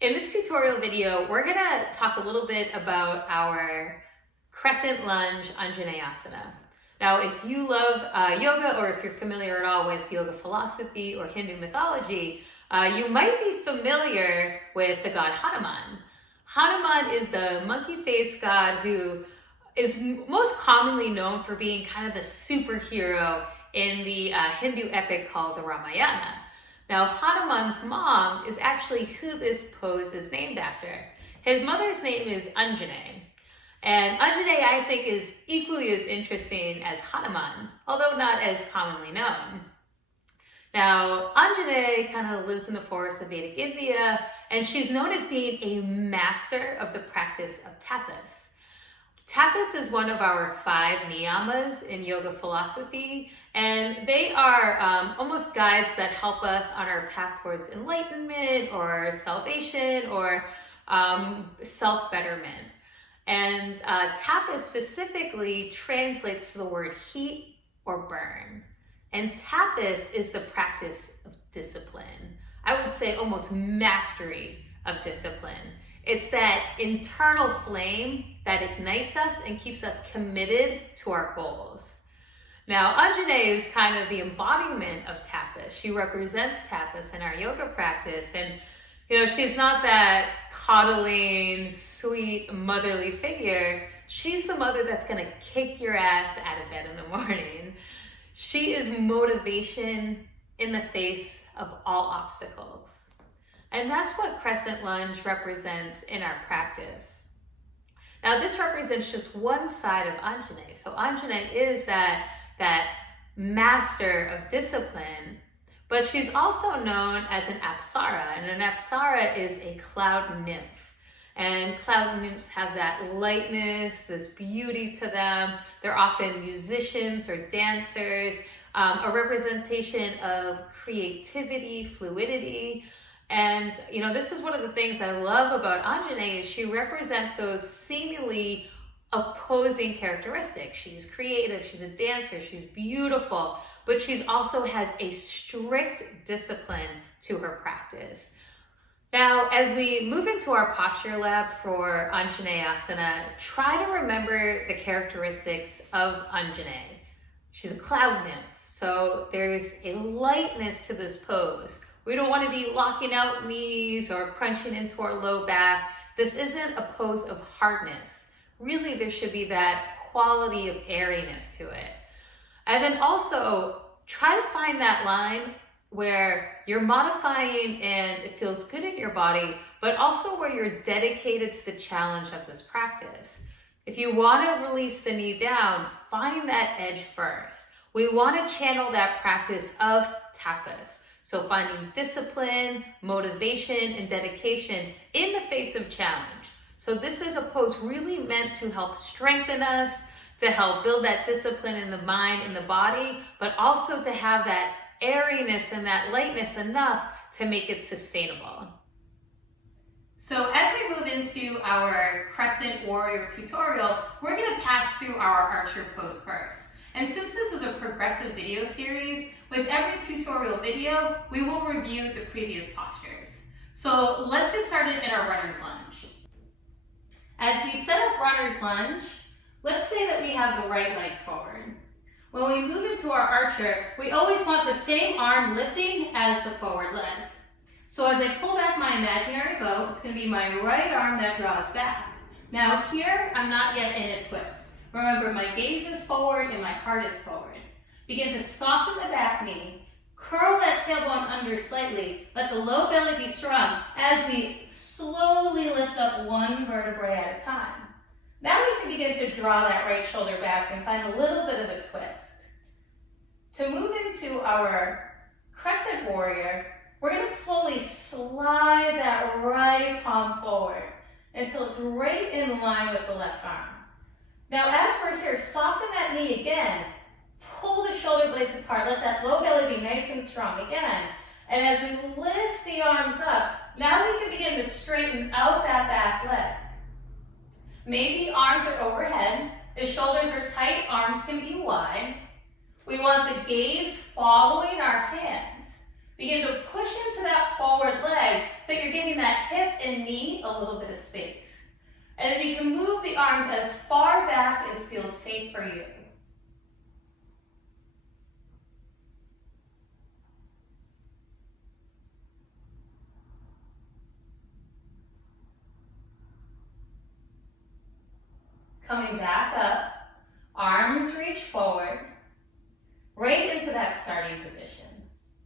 In this tutorial video, we're gonna talk a little bit about our Crescent lunge Anjaneyasana. Now, if you love yoga, or if you're familiar at all with yoga philosophy or Hindu mythology, you might be familiar with the god Hanuman. Hanuman is the monkey-faced god who is most commonly known for being kind of the superhero in the Hindu epic called the Ramayana. Now, Hanuman's mom is actually who this pose is named after. His mother's name is Anjaney. And Anjaney, I think, is equally as interesting as Hanuman, although not as commonly known. Now, Anjaney kind of lives in the forests of Vedic India, and she's known as being a master of the practice of tapas. Tapas is one of our 5 niyamas in yoga philosophy, and they are almost guides that help us on our path towards enlightenment or salvation or self-betterment. And tapas specifically translates to the word heat or burn. And tapas is the practice of discipline. I would say almost mastery of discipline. It's that internal flame that ignites us and keeps us committed to our goals. Now, Anjaney is kind of the embodiment of tapas. She represents tapas in our yoga practice. And, she's not that coddling, sweet, motherly figure. She's the mother that's gonna kick your ass out of bed in the morning. She is motivation in the face of all obstacles. And that's what Crescent lunge represents in our practice. Now, this represents just one side of Anjaney. So Anjaney is that master of discipline, but she's also known as an apsara. And an apsara is a cloud nymph. And cloud nymphs have that lightness, this beauty to them. They're often musicians or dancers, a representation of creativity, fluidity. And, this is one of the things I love about Anjaney is she represents those seemingly opposing characteristics. She's creative, she's a dancer, she's beautiful, but she also has a strict discipline to her practice. Now, as we move into our posture lab for Anjaneyasana, try to remember the characteristics of Anjaney. She's a cloud nymph, so there's a lightness to this pose. We don't want to be locking out knees or crunching into our low back. This isn't a pose of hardness. Really, there should be that quality of airiness to it. And then also, try to find that line where you're modifying and it feels good in your body, but also where you're dedicated to the challenge of this practice. If you want to release the knee down, find that edge first. We want to channel that practice of tapas. So finding discipline, motivation, and dedication in the face of challenge. So this is a pose really meant to help strengthen us, to help build that discipline in the mind and the body, but also to have that airiness and that lightness enough to make it sustainable. So as we move into our Crescent Warrior tutorial, we're going to pass through our archer pose first. And since this is a progressive video series, with every tutorial video, we will review the previous postures. So let's get started in our runner's lunge. As we set up runner's lunge, let's say that we have the right leg forward. When we move into our archer, we always want the same arm lifting as the forward leg. So as I pull back my imaginary bow, it's going to be my right arm that draws back. Now here, I'm not yet in a twist. Remember, my gaze is forward and my heart is forward. Begin to soften the back knee. Curl that tailbone under slightly. Let the low belly be strong as we slowly lift up one vertebrae at a time. Now we can begin to draw that right shoulder back and find a little bit of a twist. To move into our Crescent Warrior, we're going to slowly slide that right palm forward until it's right in line with the left arm. Now, as we're here, soften that knee again. Pull the shoulder blades apart. Let that low belly be nice and strong again. And as we lift the arms up, now we can begin to straighten out that back leg. Maybe arms are overhead. If shoulders are tight, arms can be wide. We want the gaze following our hands. Begin to push into that forward leg so you're getting that hip and knee a little bit of space. And then you can move the arms as far back as feels safe for you. Coming back up, arms reach forward, right into that starting position.